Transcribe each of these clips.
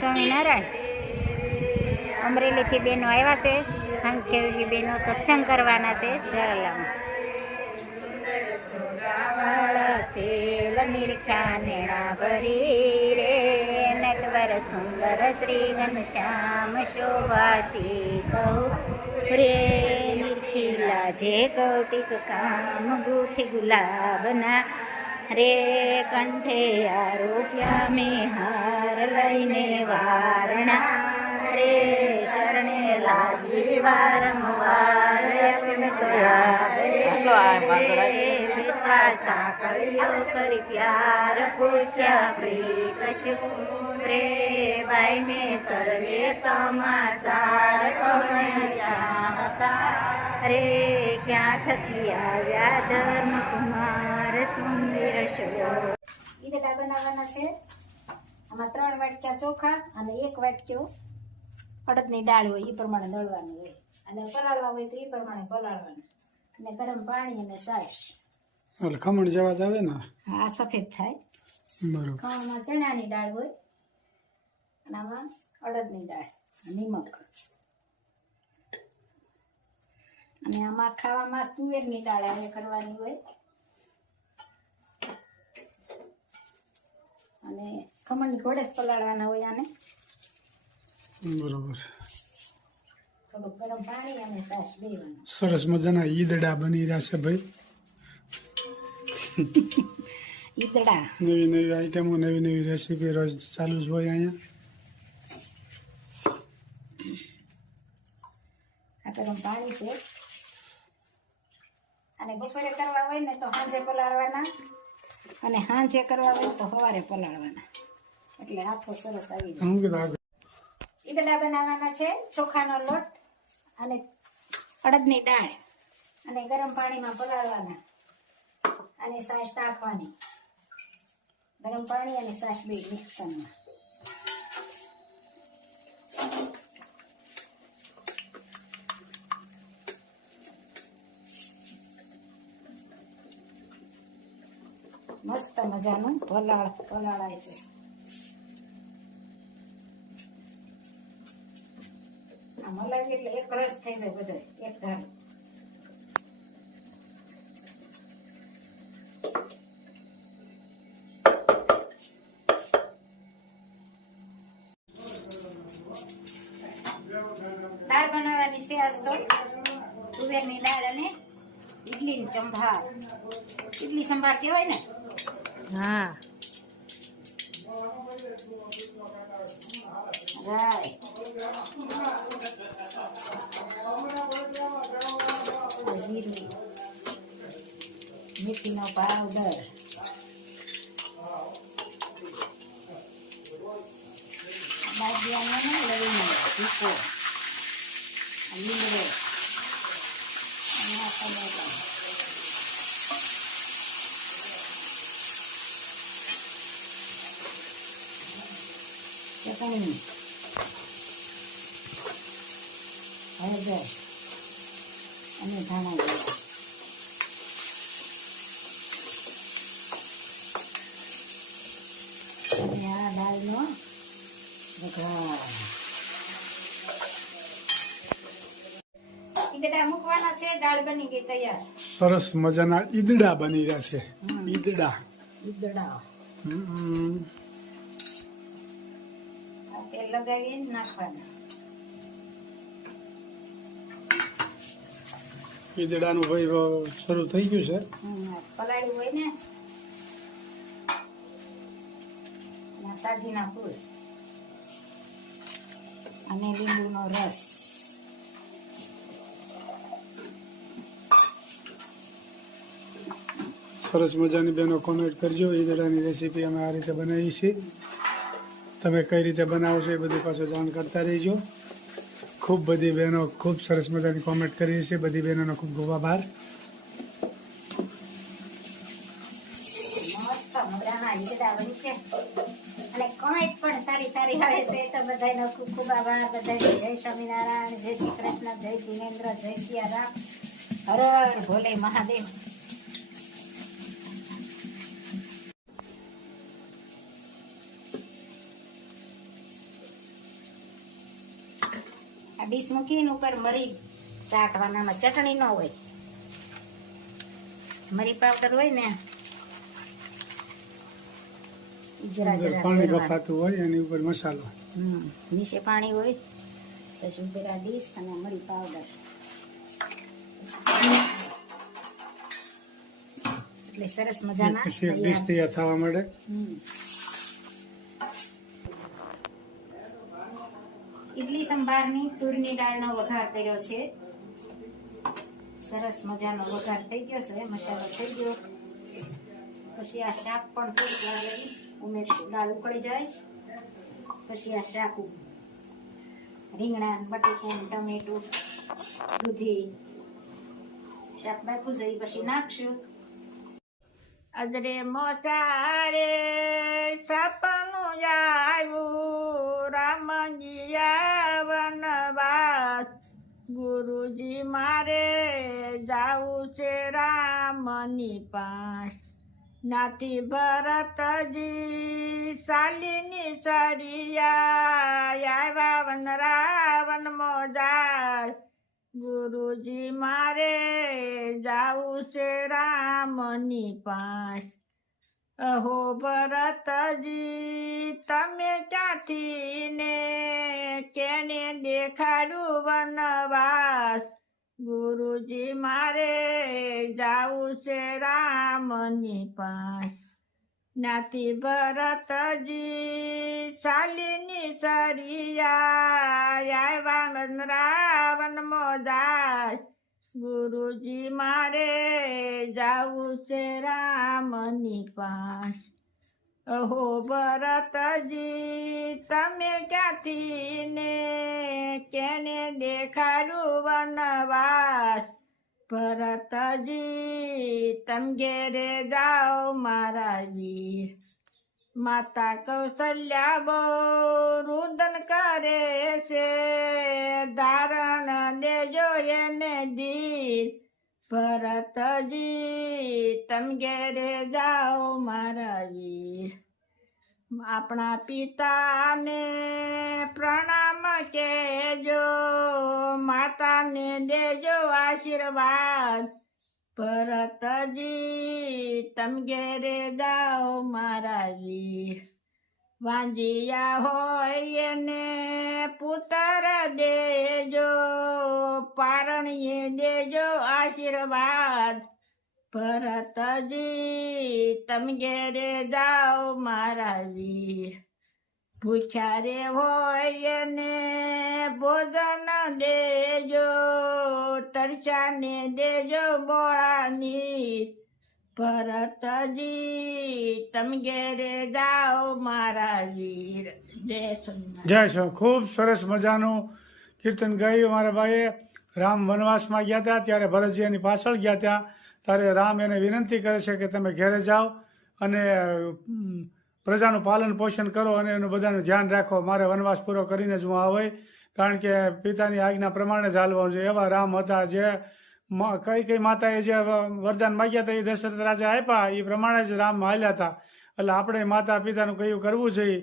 સ્વામિનારાયણ. અમરેલીથી બહેનો આવ્યા છે. સંખ્યાયોગી બહેનો સત્સંગ કરવાના છે જરલામાં ભરી રે. નટવર સુંદર શ્રી ઘનશ્યામ શોભાશી કહું. રે નિખિલા જે કૌટિક કામ ગુલાબના रे कंठे आरोग्या मी हार लईने वारणा रे. शरणे लागी वारंवार विश्वासा कळयो करी प्यार खुशा प्री कशू रे. बाई मे सर्वे समाचार कवया रे. क्या थकिया व्या धर्म कुमार ઈદડા બનાવવાના છે. આમાં ત્રણ વાટક્યા ચોખા અને એક વાટક્યો અડદની દાળ હોય એ પ્રમાણે દળવાનું હોય. અને પલાળવા હોય તો એ પ્રમાણે પલાળવાનું. અને ગરમ પાણી અને સાસ. એટલે ખમણ જેવા જ આવે ને? આ સફેદ થાય. બરોબર. ખમણમાં ચણાની દાળ હોય અને આમાં અડદની દાળ નિમક. અને આમાં ખાવામાં તુવેરની દાળ આવે કરવાની હોય. અને ખમણની ઘોડે જ પલાળવાના હોય આને. બરોબર. થોડુંક ગરમ પાણી અને સરસ મજાના ઈદડા બની રહ્યા છે ભાઈ. ઈદડા. નવી નવી આઈટમો નવી નવી રેસીપી રોજ ચાલુ જ હોય અહીંયા. ગરમ પાણી છે. અને બપોરે કરવા હોય ને તો સાંજે પલાળવાના. અને હાંજે કરવા હોય તો સવારે પલાળવાના. એટલે આથો સરસ આવી જાય. ઈદડા બનાવવાના છે ચોખાનો લોટ અને અડદની દાળ. અને ગરમ પાણીમાં પલાળવાના. અને સાસ નાખવાની. ગરમ પાણી અને સાસ બે મિક્સરમાં. મજાનું? વલાળ, વલાળાય છે. દાળ બનાવવાની છે આજ તો. તુવેરની દાળ અને ઈડલીની સંભાર. ઈડલી સંભાર કહેવાય ને? હા. જીરું મેથીનો પાવડર બાજિયાનો લઈને ભૂકો લીમડો અને આ ટમેટા ચટણી હળદર અને ધાણા જીરા. અને આ દાળનો વઘાર. ઈદડા મૂકવાના છે દાળ બની ગઈ તૈયાર. સરસ મજાના ઈદડા બની રહ્યા છે. ઈદડા. ઈદડા. હમ. આ તેલ લગાવીને નાખવાના. ઈદડાનું ભાઈ શરૂ થઈ ગયું છે. પલાળ્યું હોય ને. અને સાજીના ફૂલ. અને લીંબુનો રસ. સરસ મજાની બેનો કોમેન્ટ કરજો. ઈદડાની રેસીપી અમે આ રીતે બનાવી છીએ. તમે કઈ રીતે બનાવો છો એ બધું પાછું જાણ કરતા રહીજો. ખૂબ બધી બહેનો ખૂબ સરસ મજાની કોમેન્ટ કરી છે. બધી બહેનોનો ખૂબ ખૂબ આભાર. પણ સારી સારી આવે છે ખૂબ આભાર. જય સ્વામિનારાયણ, જય શ્રી કૃષ્ણ, જય જીનેન્દ્ર, જય સિયારામ રામ હર ભોલે મહાદેવ. ડીશ મૂકીને ઉપર મરી ચાટવાનામાં ચટણી ન હોય. મરી પાવડર હોય ને જરા જરા પાણી બફાતું હોય એની ઉપર મસાલો. નીચે પાણી હોય પછી ઉપર આ અને મરી પાવડર. એટલે સરસ મજાના ડીશ તૈયાર. તૈયાર થવા માંડે. ઈડલી સંભારની તુરની દાળનો વઘાર કર્યો છે. સરસ મજાનો વઘાર થઈ ગયો છે. મસાલો થઈ ગયો. પછી આ શાક પણ થોડીક વાર ઉમેરશું. દાળ ઉકળી જાય. પછી આ શાક રીંગણા બટેકું ટમેટું, દૂધી. શાક બાકું જઈ પછી નાખશું. અદરે મોટા રે સપનું આવ્યું. રામજી ગુરુજી મારે જાવું છે રામની પાસ. નાથી ભરતજી શાલિની સરિયા આવ્યા વન રાવણ મોજાસ. ગુરુજી મારે જાવું છે રામની પાસ. અહો ભરતજી, તમે ક્યાંથી ને કેને દેખાડું વનવાસ? ગુરુજી, મારે જાવું છે રામની પાસ. નાથી ભરતજી, શાલિની સરિયા આવ્યા રાવણ મોદાસ ગુરુજી, મારે જાવું છે રામની પાસ. અહો ભરતજી, તમે ક્યાંથી ને કેને દેખાડું વનવાસ? ભરતજી, તમ ઘેરે જાઓ મારા વીર. માતા કૌશલ્યા બહુ રુદન કરે છે. ધારણ દેજો એને ધીર ભરતજી તમ ઘેરે જાઓ મારા વીર આપણા પિતાને પ્રણામ કેજો માતાને દેજો આશીર્વાદ. ભરતજી તમ ઘેરે જાઓ મારા વીર વાંજિયા હોય ને પુત્ર દેજો, પારણીએ દેજો આશીર્વાદ. ભરતજી તમ ઘેરે જાઓ વીર. ભૂખ્યા રે હોય ને ભોજન દેજો, તરસાને દેજો બોળાની. ભરતજી, તમ ઘેરે જાઓ મારા વીર. જય શ્રી ખૂબ સરસ મજાનું કીર્તન ગાયું મારા ભાઈએ. રામ વનવાસમાં ગયા હતા, ત્યારે ભરતજી એની પાછળ ગયા ત્યાં ત્યારે રામ એને વિનંતી કરે છે કે તમે ઘેરે જાઓ અને પ્રજાનું પાલન પોષણ કરો અને એનું બધાનું ધ્યાન રાખો. મારે વનવાસ પૂરો કરીને જ હું આવે કારણ કે પિતાની આજ્ઞા પ્રમાણે જ હાલવાનું જોઈએ. એવા રામ હતા જે કઈ કઈ માતાએ જે વરદાન માગ્યા હતા એ દશરથ રાજા આપ્યા. એ પ્રમાણે જ રામ હાલ્યા હતા. એટલે આપણે માતા પિતાનું કયું કરવું જોઈએ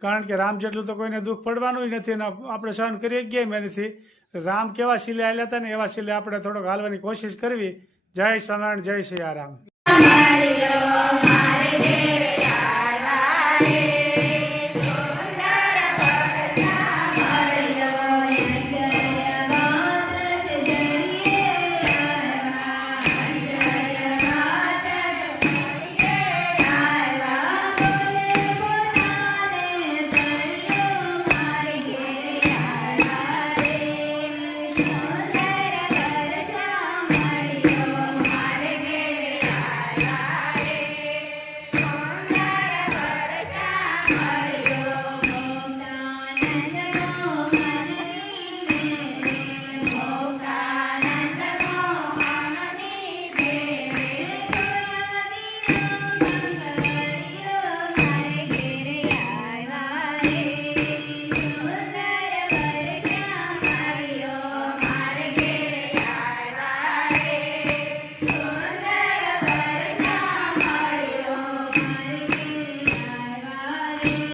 કારણ કે રામ જેટલું તો કોઈને દુઃખ પડવાનું નથી ને આપણે સહન કરીએ ગયા એનાથી રામ કેવા શિલે હાલ્યા હતા ને એવા શિલે આપણે થોડોક હાલવાની કોશિશ કરવી. જય સ્વામિનારાયણ, જય શ્રી રામ.